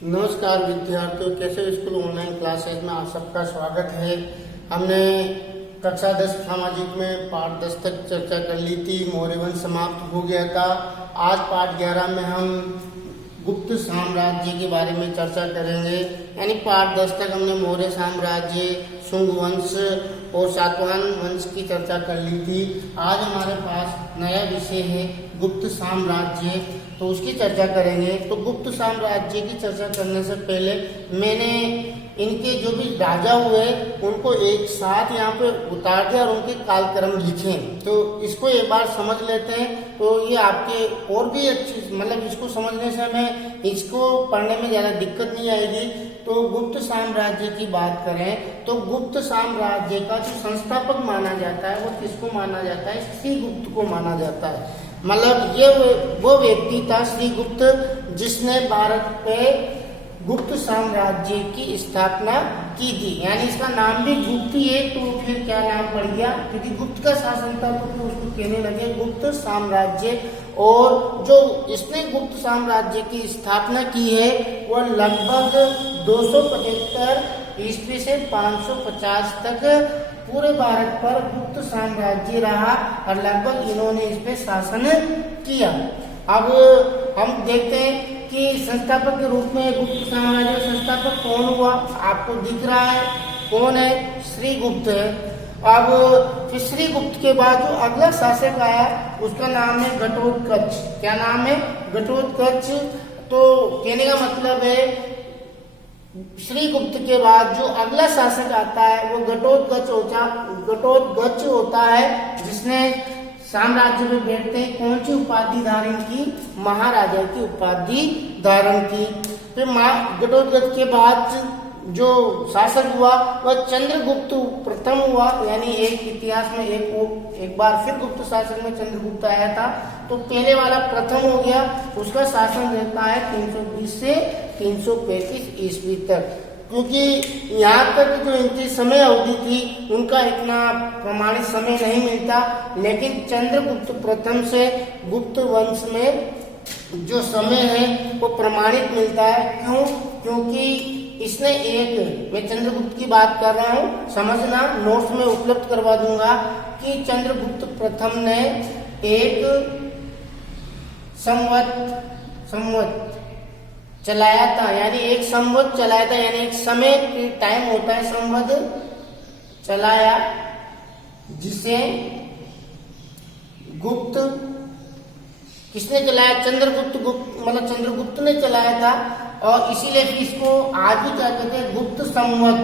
नमस्कार विद्यार्थियों, कैसे स्कूल ऑनलाइन क्लासेज में आप सबका स्वागत है। हमने कक्षा 10 सामाजिक में पाठ 10 तक चर्चा कर ली थी। मौर्य वंश समाप्त हो गया था। आज पाठ 11 में हम गुप्त साम्राज्य के बारे में चर्चा करेंगे। यानी पाठ 10 तक हमने मौर्य साम्राज्य, शुंग वंश और सातवाहन वंश की चर्चा कर ली थी। आज हमारे पास नया विषय है गुप्त साम्राज्य, तो उसकी चर्चा करेंगे। तो गुप्त साम्राज्य की चर्चा करने से पहले मैंने इनके जो भी राजा हुए उनको एक साथ यहाँ पे उतार दिया और उनके कालक्रम लिखे। तो इसको एक बार समझ लेते हैं, तो ये आपके और भी अच्छी मतलब इसको समझने से हमें इसको पढ़ने में ज्यादा दिक्कत नहीं आएगी। तो गुप्त साम्राज्य की बात करें तो गुप्त साम्राज्य का जो संस्थापक माना जाता है वो किसको माना जाता है? श्रीगुप्त को माना जाता है। मतलब ये वो व्यक्ति था श्रीगुप्त जिसने भारत पे गुप्त साम्राज्य की स्थापना की थी। यानी इसका नाम भी गुप्त ही है, तो फिर क्या नाम पड़ गया? क्योंकि गुप्त का शासन था तो फिर उसको कहने लगे गुप्त साम्राज्य। और जो इसने गुप्त साम्राज्य की स्थापना की है वह लगभग 275 ईस्वी से 550 तक पूरे भारत पर गुप्त साम्राज्य रहा और लगभग इन्होंने इस पे शासन किया। अब हम देखते हैं कि संस्थापक के रूप में गुप्त साम्राज्य संस्थापक कौन हुआ? आपको दिख रहा है कौन है? श्रीगुप्त है। अब फिर श्रीगुप्त के बाद जो अगला शासक आया उसका नाम है घटोत्कच। क्या नाम है? घटोत्कच। तो कहने का मतलब है श्रीगुप्त के बाद जो अगला शासक आता है वो घटोत्कच होता है, जिसने साम्राज्य में बैठते ही कौन सी उपाधि धारण की? महाराजा की उपाधि धारण की। फिर घटोत्कच के बाद जो शासक हुआ वह चंद्रगुप्त प्रथम हुआ। यानी एक इतिहास में एक बार फिर गुप्त शासन में चंद्रगुप्त आया था, तो पहले वाला प्रथम हो गया। उसका शासन रहता है 320 से 335 ईस्वी तक। क्योंकि यहाँ तक जो इनकी समय अवधि थी उनका इतना प्रमाणित समय नहीं मिलता, लेकिन चंद्रगुप्त प्रथम से गुप्त वंश में जो समय है वो प्रमाणित मिलता है। क्यों? क्योंकि इसने मैं चंद्रगुप्त की बात कर रहा हूँ, समझना, नोट्स में उपलब्ध करवा दूंगा कि चंद्रगुप्त प्रथम ने एक संवत चलाया था। यानी एक संवत चलाया था, यानी एक समय टाइम होता है संवत चलाया, जिसे गुप्त किसने चलाया? चंद्रगुप्त ने चलाया था। और इसीलिए इसको आज भी क्या कहते हैं? गुप्त संवत।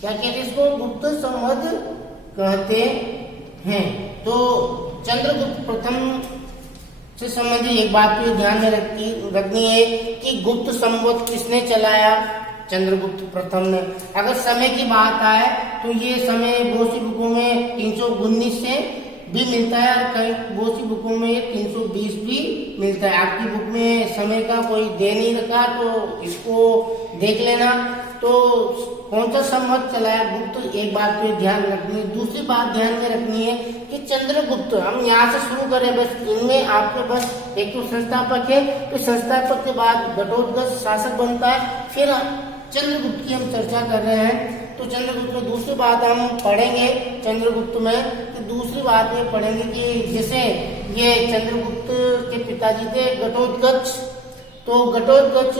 क्या कहते हैं इसको? गुप्त संवत कहते हैं। तो चंद्रगुप्त प्रथम से संबंधित एक बात को ध्यान में रखनी है कि गुप्त संवत किसने चलाया? चंद्रगुप्त प्रथम ने। अगर समय की बात आए तो ये समय बहुत सी बुकों में 319 से भी मिलता है और कई बहुत सी बुकों में 320 भी मिलता है। आपकी बुक में समय का कोई दे नहीं रखा तो इसको देख लेना। तो कौन सा संवत चलाया गुप्त, एक बात पे ध्यान रखनी है। दूसरी बात ध्यान में रखनी है कि चंद्रगुप्त, हम यहाँ से शुरू करें बस, इनमें आपके बस एक तो संस्थापक है, तो संस्थापक के बाद घटोत्कच शासक बनता है। फिर चंद्रगुप्त की हम चर्चा कर रहे हैं। तो चंद्रगुप्त में दूसरी बात हम पढ़ेंगे चंद्रगुप्त में कि दूसरी बात ये पढ़ेंगे कि जैसे ये चंद्रगुप्त के पिताजी थे घटोत्कच, तो घटोत्कच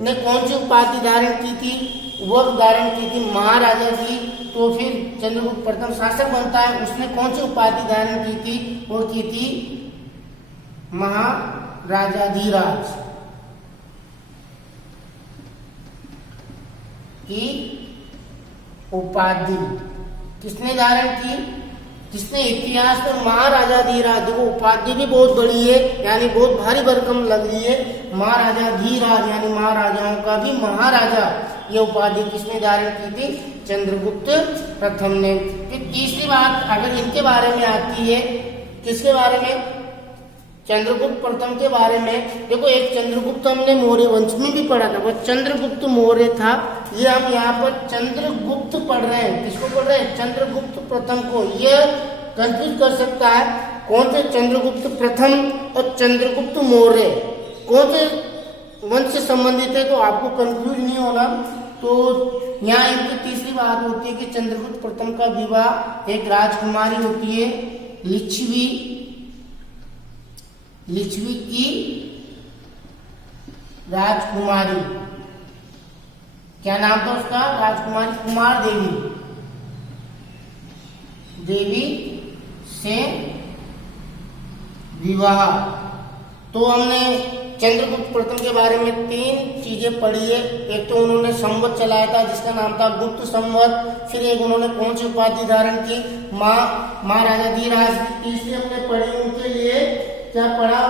ने कौन सी उपाधि धारण की थी? वह धारण की थी महाराजा की। तो फिर चंद्रगुप्त प्रथम शासक बनता है, उसने कौन सी उपाधि धारण की थी? वो की थी महाराजाधिराज की उपाधि किसने धारण की? जिसने इतिहास में महाराजाधिराज, देखो उपाधि भी बहुत बड़ी है, यानी बहुत भारी भरकम लग रही है। महाराजाधिराज यानी महाराजाओं का भी महाराजा, ये उपाधि किसने धारण की थी? चंद्रगुप्त प्रथम ने। फिर तीसरी बात अगर इनके बारे में आती है, किसके बारे में? चंद्रगुप्त प्रथम के बारे में। देखो एक चंद्रगुप्त हमने मौर्य वंश में भी पढ़ा था, वो चंद्रगुप्त मौर्य था। ये हम यहाँ पर चंद्रगुप्त पढ़ रहे हैं। किसको पढ़ रहे हैं? चंद्रगुप्त प्रथम को। यह कंफ्यूज कर सकता है कौन से चंद्रगुप्त प्रथम और चंद्रगुप्त मौर्य, कौन से वंश से संबंधित है, तो आपको कंफ्यूज नहीं होना। तो यहाँ इनकी तीसरी बात होती है कि चंद्रगुप्त प्रथम का विवाह एक राजकुमारी होती है लिच्छवी की राजकुमारी, क्या नाम था उसका? राजकुमारी कुमार देवी से विवाह। तो हमने चंद्रगुप्त प्रथम के बारे में 3 चीजें पढ़ी है। एक तो उन्होंने संवत चलाया था जिसका नाम था गुप्त संवत, फिर एक उन्होंने कौन सी उपाधि धारण की? महाराजा धीराज। तीसरी हमने पढ़ी उनके लिए क्या पढ़ा?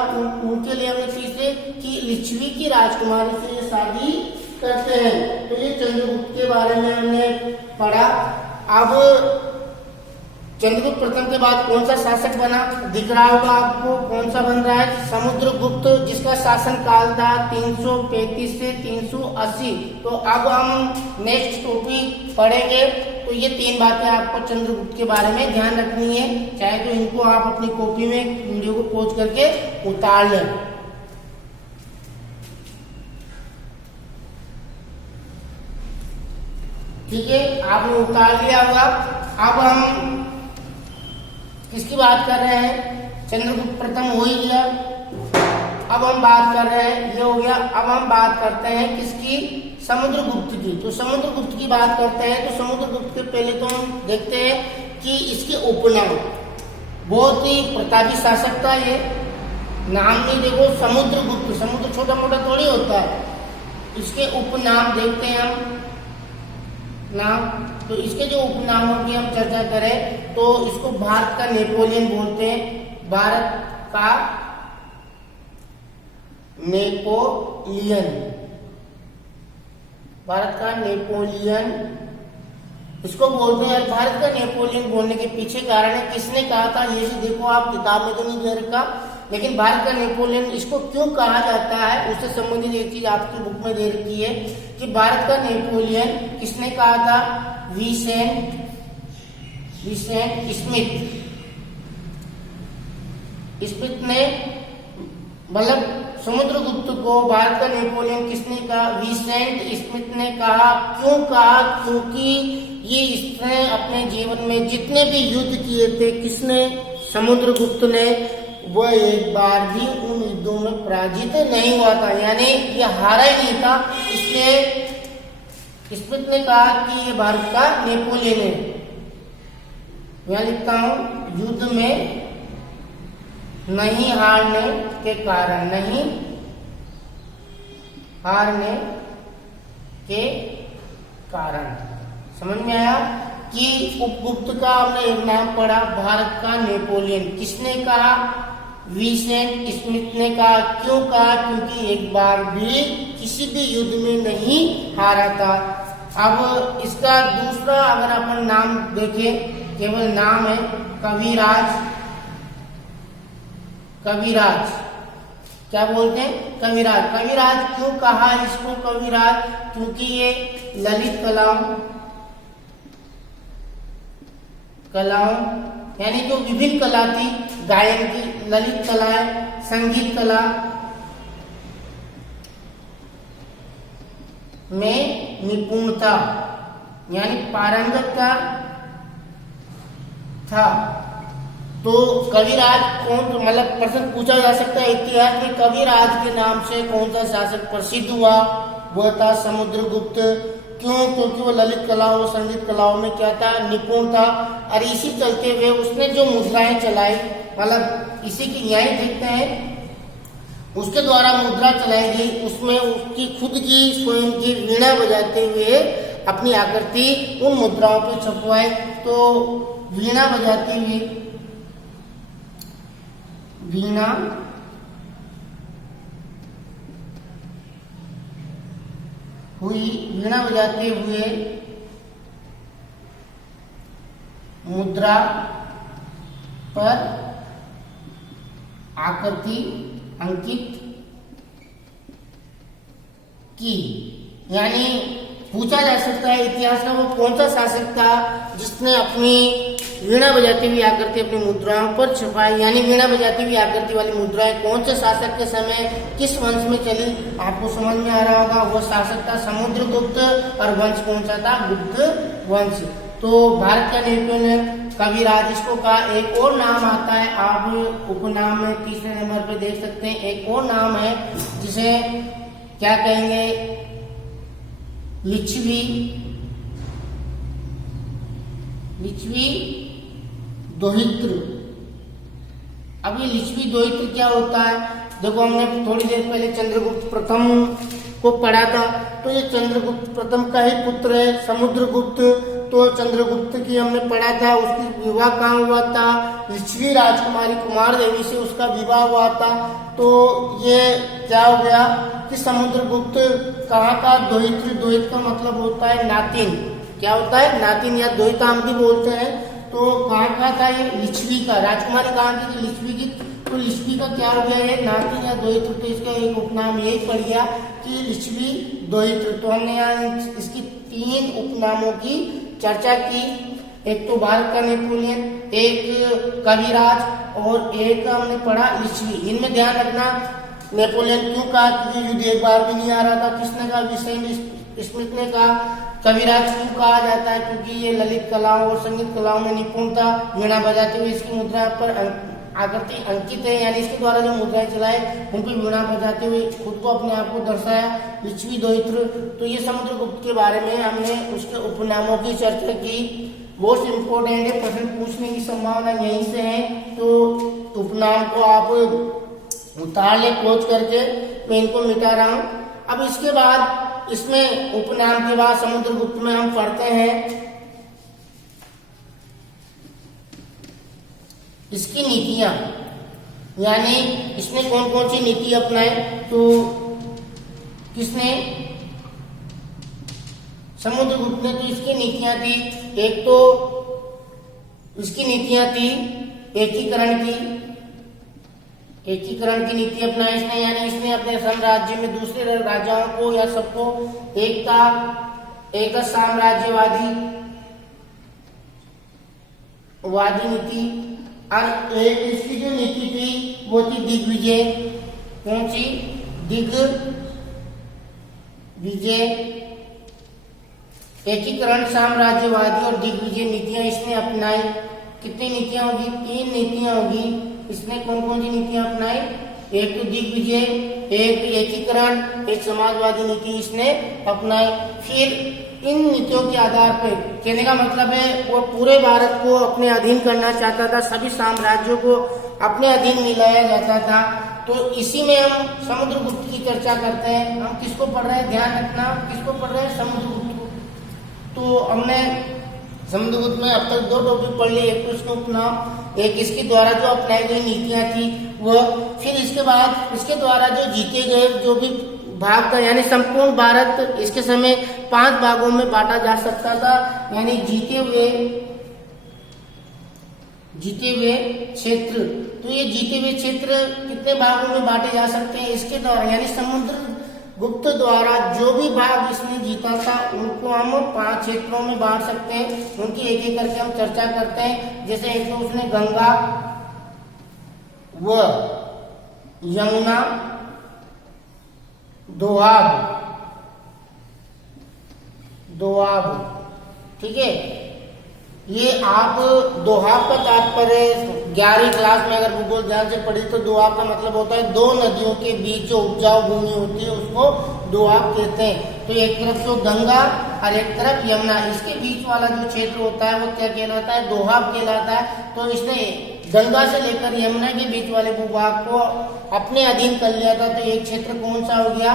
उनके लिए हमने तीसरे की लिच्छवी की राजकुमारी से ये शादी करते हैं। तो ये चंद्रगुप्त के बारे में हमने पढ़ा। अब चंद्रगुप्त प्रथम के बाद कौन सा शासक बना दिख रहा होगा आपको? कौन सा बन रहा है? समुद्रगुप्त, जिसका शासन काल था 335 से 380। तो अब हम नेक्स्ट टॉपिक पढ़ेंगे। तो ये 3 बातें आपको चंद्रगुप्त के बारे में ध्यान रखनी है। चाहे तो इनको आप अपनी कॉपी में वीडियो को पॉज करके उतार लें। ठीक है, आपने उतार लिया होगा। अब हम किसकी बात कर रहे हैं? चंद्रगुप्त प्रथम हो ही गया। अब हम बात कर रहे हैं, ये हो गया। अब हम बात करते हैं किसकी? समुद्रगुप्त की। तो समुद्रगुप्त की बात करते हैं तो समुद्रगुप्त के पहले तो हम देखते हैं कि इसके उपनाम, बहुत ही प्रतापी शासक था ये। नाम नहीं देखो समुद्रगुप्त, समुद्र छोटा मोटा थोड़ी होता है। इसके उपनाम देखते हैं हम नाम। तो इसके जो उपनामों की हम चर्चा करें तो इसको भारत का नेपोलियन बोलते हैं। भारत का नेपोलियन, भारत का नेपोलियन इसको बोलते हैं। भारत का नेपोलियन बोलने के पीछे कारण है, किसने कहा था ये भी देखो आप, किताब में तो नहीं दे रखा, लेकिन भारत का नेपोलियन इसको क्यों कहा जाता है उससे संबंधित एक चीज आपकी बुक में दे रखी है कि भारत का नेपोलियन किसने कहा था? विसेंट स्मिथ ने, मतलब समुद्रगुप्त को भारत का नेपोलियन किसने कहा? विसेंट स्मिथ ने कहा। क्यों कहा? क्योंकि ये इसने अपने जीवन में जितने भी युद्ध किए थे, किसने? समुद्रगुप्त ने, वह एक बार भी उन युद्धों में पराजित नहीं हुआ था, यानी ये हारा ही नहीं था। इसलिए स्मिथ ने कहा कि ये भारत का नेपोलियन है। यहां लिखता हूं, युद्ध में नहीं हारने के कारण, नहीं हारने के कारण। समझ में आया कि उपगुप्त का हमने एक नाम पढ़ा, भारत का नेपोलियन। किसने कहा? विसेंट स्मिथ ने कहा। क्यों कहा? क्योंकि एक बार भी किसी भी युद्ध में नहीं हारा था। अब इसका दूसरा अगर अपन नाम देखें, केवल नाम है कविराज। कविराज क्या बोलते हैं? कविराज। कविराज क्यों कहा इसको कविराज? क्योंकि ये ललित कलाओं यानी जो विभिन्न कला थी, गायन की ललित कलाएं, संगीत कला में निपुणता यानी पारंगतता था। तो कविराज कौन, मतलब प्रश्न पूछा जा सकता है इतिहास में, कविराज के नाम से कौन सा शासक प्रसिद्ध हुआ? वह था समुद्रगुप्त। क्यों? क्योंकि वो ललित कलाओं, संगीत कलाओं में क्या था? निपुण था। और इसी चलते हुए उसने जो मुद्राएं चलाई, मतलब इसी की न्याय देखते हैं, उसके द्वारा मुद्रा चलाई गई, उसमें उसकी खुद की स्वयं की वीणा बजाते हुए अपनी आकृति उन मुद्राओं पे छपवाए। तो वीणा बजाती हुई, वीणा बजाते हुए मुद्रा पर आकृति अंकित की। यानी पूछा जा सकता है इतिहास का वो कौन सा शासक था जिसने अपनी वीणा बजाती हुई आकृति अपनी मुद्राओं पर छपाई, यानी वीणा बजाती हुई आकृति वाली मुद्राएं कौन से शासक के समय किस वंश में चली, आपको समझ में आ रहा होगा। वो शासक था समुद्रगुप्त और वंश कौन सा था, गुप्त वंश। तो भारत का नेपोलियन कविराज इसको का एक और नाम आता है, आप उपनाम में तीसरे नंबर पे देख सकते हैं, एक और नाम है जिसे क्या कहेंगे, लिच्छवी दोहित्र। अब ये लिच्छवी दोहित्र क्या होता है, देखो हमने थोड़ी देर पहले चंद्रगुप्त प्रथम को पढ़ा था, तो ये चंद्रगुप्त प्रथम का ही पुत्र है समुद्रगुप्त। तो चंद्रगुप्त की हमने पढ़ा था, उसकी विवाह कहाँ हुआ था, लिच्छवी राजकुमारी कुमार देवी से उसका विवाह हुआ था। तो ये क्या हो गया कि समुद्रगुप्त कहाँ का, दोहित्र। दोहित्र का मतलब होता है नातिन, क्या होता है, नातिन या दोहिता हम भी बोलते हैं। तो कहाँ का था ये, लिच्छवी का। राजकुमारी कहाँ की, लिच्छवी की। तो लिच्छवी का क्या हो गया, ये नातिन या दोहित्र। तो इसका एक उपनाम यही पड़ गया कि लिच्छवी दोहित्र। तो हमने यहाँ इसकी 3 उपनामों की चर्चा की, एक तो भारत का नेपोलियन, एक कविराज और एक हमने पढ़ा लिच्छवी। इनमें ध्यान रखना, नेपोलियन क्यों कहा, क्योंकि युद्ध एक बार भी नहीं आ रहा था। किसने कहा, विजय स्मिथ ने कहा। कविराज क्यों कहा जाता है, क्योंकि ये ललित कलाओं और संगीत कलाओं में निपुण था। वीणा बजाते हुए इसकी मुद्रा पर आकृति अंकित है, यानी इसके द्वारा जो मुद्राएं चलाए उन पर वीणा बजाते हुए खुद को अपने आप को दर्शाया, लिच्छवी दोहित्र। तो ये समुद्रगुप्त के बारे में हमने उसके उपनामों की चर्चा की। मोस्ट इम्पोर्टेंट है, प्रश्न पूछने की संभावना यहीं से है। तो उपनाम को आप उतार ले क्लोज करके, मैं इनको मिटा रहा हूँ। अब इसके बाद इसमें उपनाम के बाद समुद्रगुप्त में हम पढ़ते हैं इसकी नीतियां, यानी इसने कौन कौन सी नीति अपनाए। तो किसने, समुद्रगुप्त ने। तो इसकी नीतियां थी, एक तो इसकी नीतियां थी एकीकरण की, एकीकरण की नीति अपनाई इसने, यानी इसने अपने साम्राज्य में दूसरे राजाओं को या सबको एक साम्राज्यवादी नीति। और एक इसकी जो नीति थी वो थी दिग्विजय। कौन सी, दिग्विजय। एकीकरण, साम्राज्यवादी और दिग्विजय नीतियां इसने अपनाई। कितनी नीतियां होगी, 3 नीतियां होगी। इसने कौन कौन सी नीतियां अपनाई, एक तो दिग्विजय, एक एकीकरण, एक समाजवादी नीति इसने अपनाई। फिर इन नीतियों के आधार पर, कहने का मतलब है वो पूरे भारत को अपने अधीन करना चाहता था, सभी साम्राज्यों को अपने अधीन मिलाया जाता था। तो इसी में हम समुद्रगुप्त की चर्चा करते हैं। हम किसको पढ़ रहे हैं, ध्यान रखना, किसको पढ़ रहे हैं, समुद्रगुप्त को। तो हमने समुद्रगुप्त में अब तक 2 टॉपिक पढ़ लिए, एक तो इसका उपनाम, एक इसके द्वारा जो अपनाई गई नीतियां थी वह। फिर इसके बाद इसके द्वारा जो जीते गए जो भी भाग था, यानी संपूर्ण भारत इसके समय 5 भागों में बांटा जा सकता था, यानी जीते हुए क्षेत्र। तो ये जीते हुए क्षेत्र कितने भागों में बांटे जा सकते हैं, इसके द्वारा, यानी समुद्रगुप्त द्वारा जो भी भाग इसने जीता था उनको हम 5 क्षेत्रों में बांट सकते हैं। उनकी एक एक करके हम चर्चा करते हैं। जैसे एक तो उसने गंगा व यमुना, दोआब, ठीक है। ये आप दोआब का तात्पर्य 11वीं क्लास में अगर भूगोल ध्यान से पढ़ी तो दोआब का मतलब होता है 2 नदियों के बीच जो उपजाऊ भूमि होती है उसको दोआब कहते हैं। तो एक तरफ जो गंगा और एक तरफ यमुना, इसके बीच वाला जो क्षेत्र होता है वो क्या कहलाता है, दोआब कहलाता है। तो इसने गंगा से लेकर यमुना के बीच वाले भूभाग को अपने अधीन कर लिया था। तो एक क्षेत्र कौन सा हो गया,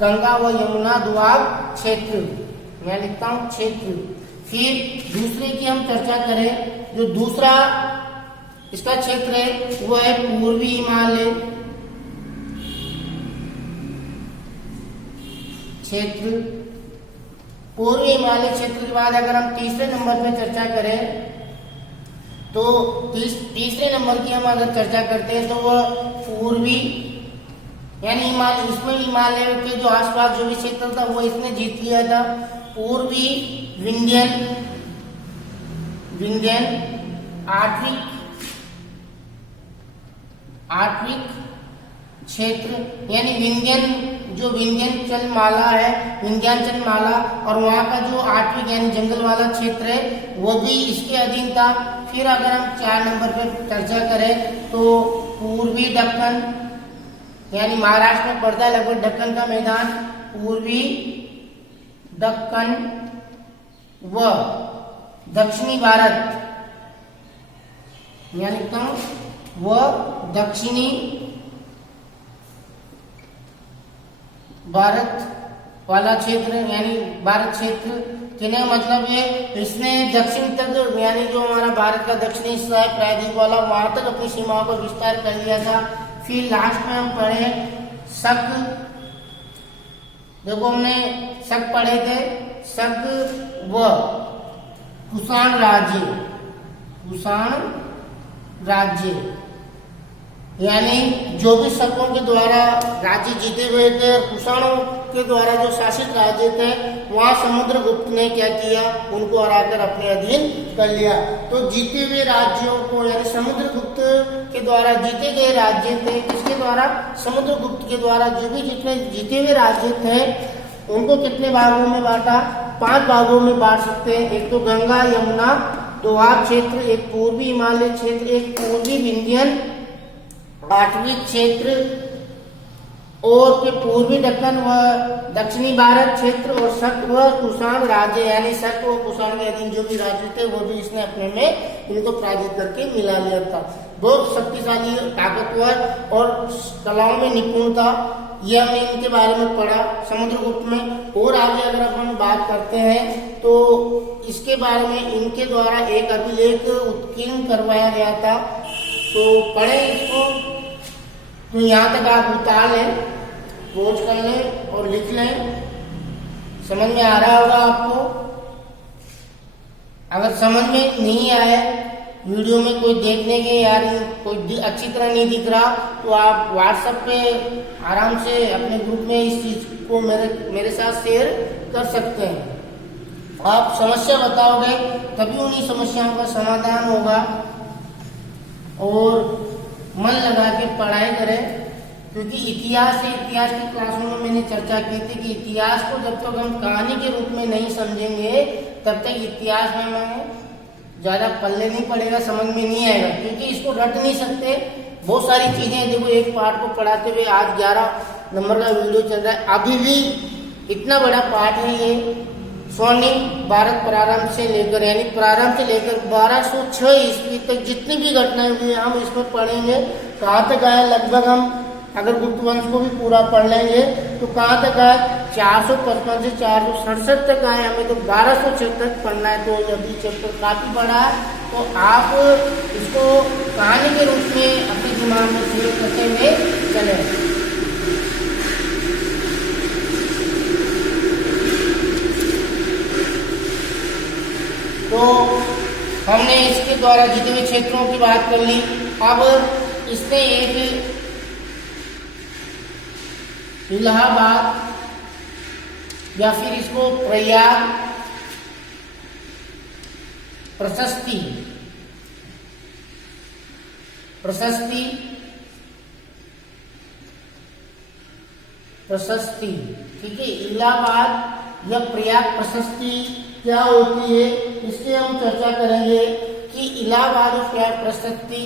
गंगा व यमुना दोआब क्षेत्र, मैं लिखता हूं क्षेत्र। फिर दूसरे की हम चर्चा करें, जो दूसरा इसका क्षेत्र है वो है पूर्वी हिमालय क्षेत्र। पूर्वी हिमालय क्षेत्र के बाद अगर हम तीसरे नंबर पर चर्चा करें तो तीसरे नंबर की हम अगर चर्चा करते हैं तो वह पूर्वी, यानी हिमालय, इसमें हिमालय के जो आसपास जो भी क्षेत्र था वो इसने जीत लिया था। पूर्वी विंध्यन आठविक क्षेत्र यानी विंध्यन, जो विंध्याचल माला है, विंध्याचल माला, और वहाँ का जो आठविक यानी जंगल वाला क्षेत्र है वो भी इसके अधीन था। फिर अगर हम 4 नंबर पर चर्चा करें तो पूर्वी दक्कन यानी महाराष्ट्र में पड़ता है लगभग दक्कन का मैदान, पूर्वी दक्कन व दक्षिणी भारत यानी व दक्षिणी भारत वाला क्षेत्र यानी भारत क्षेत्र कहने का मतलब है इसने दक्षिण तक यानी जो हमारा भारत का दक्षिणी हिस्सा है प्रायद्वीप वाला, वहां तक अपनी सीमाओं का विस्तार कर लिया था। फिर लास्ट में हम पढ़े शक, देखो हमने शक पढ़े थे, शक व कुषाण राज्य यानी जो भी शकों के द्वारा राज्य जीते हुए थे और कुषाणों के द्वारा जो शासित राज्य थे, वहां समुद्रगुप्त ने क्या किया, उनको हराकर अपने अधीन कर लिया। तो जीते हुए राज्यों को यानी समुद्रगुप्त के द्वारा जीते गए राज्य थे, इसके द्वारा समुद्रगुप्त के द्वारा जो भी जितने जीते हुए राज्य थे उनको कितने भागों में बांटा, 5 भागों में बांट सकते हैं। एक तो गंगा यमुना दोआब क्षेत्र, एक पूर्वी हिमालय क्षेत्र, एक पूर्वी विंध्यन आठवीं क्षेत्र, और फिर पूर्वी दक्कन व दक्षिणी भारत क्षेत्र, और शक व कुषाण राज्य यानी शक व कुषाण के अधीन जो भी राज्य थे वो भी इसने अपने में इनको पराजित करके मिला लिया था। बहुत शक्तिशाली, ताकतवर और कलाओं में निपुण था। ये हमने इनके बारे में पढ़ा समुद्रगुप्त में। और आगे अगर हम बात करते हैं तो इसके बारे में इनके द्वारा एक अभिलेख उत्कीर्ण करवाया गया था, तो पढ़े इसको। तो यहाँ तक आप उतार लें, खोज कर लें और लिख लें, समझ में आ रहा होगा आपको। अगर समझ में नहीं आए, वीडियो में कोई देखने के यार कोई अच्छी तरह नहीं दिख रहा, तो आप व्हाट्सएप पे आराम से अपने ग्रुप में इस चीज को मेरे साथ शेयर कर सकते हैं। आप समस्या बताओगे तभी उन्हीं समस्याओं का समाधान होगा। और मन लगा के पढ़ाई करें, क्योंकि इतिहास की क्लासों में मैंने चर्चा की थी कि इतिहास को जब तक हम कहानी के रूप में नहीं समझेंगे तब तक इतिहास में हमें ज्यादा पल्ले नहीं पड़ेगा, समझ में नहीं आएगा, क्योंकि इसको रट नहीं सकते। बहुत सारी चीजें देखो, एक पार्ट को पढ़ाते हुए आज 11 नंबर का वीडियो चल रहा है, अभी भी इतना बड़ा पार्ट है ये। स्वर्णिम भारत प्रारंभ से लेकर यानी प्रारंभ से लेकर 1206 ईस्वी तक जितनी भी घटनाएं हुई हम इसमें पढ़ेंगे। कहाँ तक आया, लगभग हम अगर गुप्त वंश को भी पूरा पढ़ लेंगे तो कहाँ तक आए, 455 से 467 तक आए। हमें तो 1206 तक पढ़ना है, तो अभी चैप्टर काफी बड़ा है। तो आप इसको कहानी के रूप में अपने दिमाग में सेव करते हुए चले। तो हमने इसके द्वारा जीते हुए क्षेत्रों की बात कर ली। अब इसने एक इलाहाबाद या फिर इसको प्रयाग प्रशस्ति ठीक है। इलाहाबाद या प्रयाग प्रशस्ति क्या होती है, इसकी हम चर्चा करेंगे कि इलाहाबाद और प्रयाग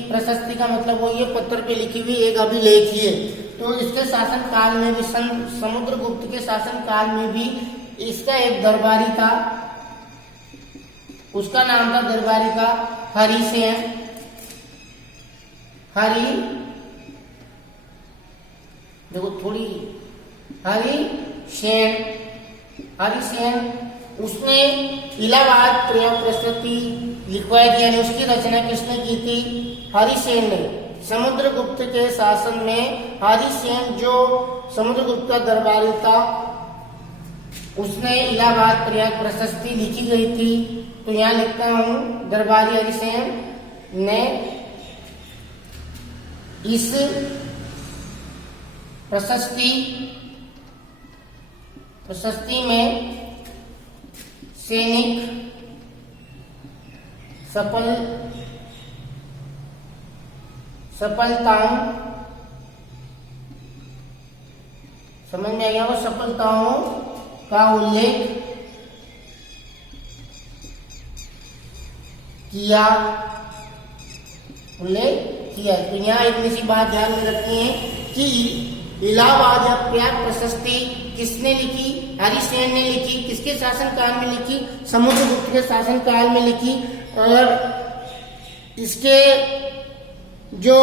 प्रशस्ति का मतलब वो ये पत्थर पे लिखी हुई एक अभिलेख ही है। तो इसके शासन काल में भी समुद्रगुप्त के शासन काल में भी इसका एक दरबारी था, उसका नाम था दरबारी का हरिसेन। देखो थोड़ी हरिसेन उसने इलाहाबाद प्रयाग प्रशस्ति लिखवाई थी, यानी उसकी रचना किसने की थी, हरिसेन ने। समुद्रगुप्त के शासन में हरिसेन जो समुद्रगुप्त का दरबारी था उसने इलाहाबाद प्रयाग प्रशस्ति लिखी गई थी। तो यहाँ लिखता हूं, दरबारी हरिसेन ने इस प्रशस्ति में सैनिक सफल सफलताओं, समझ में आ गया, वो सफलताओं का उल्लेख किया। तो यहाँ इतनी सी बात ध्यान में रखनी है कि इलाहाबाद या प्रयाग प्रशस्ति किसने लिखी? हरिसेन ने लिखी। किसके शासनकाल में लिखी? समुद्रगुप्त के शासनकाल में लिखी। और इसके जो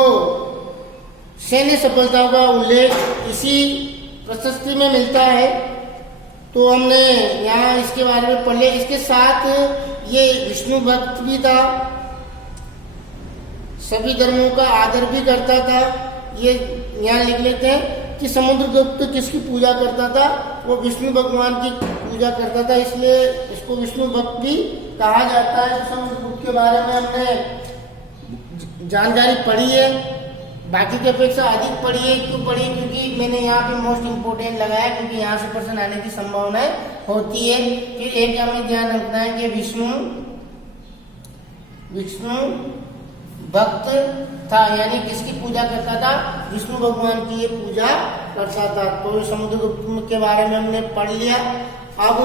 सैन्य सफलताओं का उल्लेख इसी प्रशस्ति में मिलता है। तो हमने यहाँ इसके बारे में पढ़ लिया। इसके साथ ये विष्णु भक्त भी था, सभी धर्मों का आदर भी करता था। ये यहाँ लिख लेते हैं कि समुद्रगुप्त किसकी पूजा करता था? वो विष्णु भगवान की पूजा करता था, इसलिए इसको विष्णु भक्त भी कहा जाता है। तो समुद्रगुप्त के बारे में हमने जानकारी पढ़ी है, बाकी की अपेक्षा अधिक पढ़ी है। क्यों पढ़ी? क्योंकि मैंने यहाँ पे मोस्ट इम्पोर्टेंट लगाया, क्योंकि यहाँ से प्रश्न आने की संभावना होती है। फिर एक हमें ध्यान रखना है कि विष्णु भक्त था, यानी किसकी पूजा करता था? विष्णु भगवान की ये पूजा करता था। तो समुद्रगुप्त के बारे में हमने पढ़ लिया। अब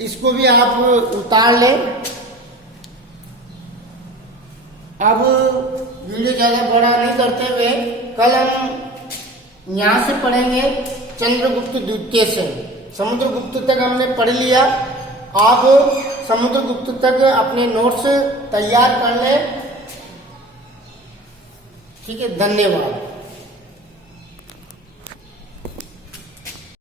इसको भी आप उतार लें। अब वीडियो ज्यादा बड़ा नहीं करते हुए कल हम यहाँ से पढ़ेंगे चंद्रगुप्त द्वितीय से। समुद्रगुप्त तक हमने पढ़ लिया। आप समुद्रगुप्त तक अपने नोट्स तैयार कर लें। ठीक है, धन्यवाद।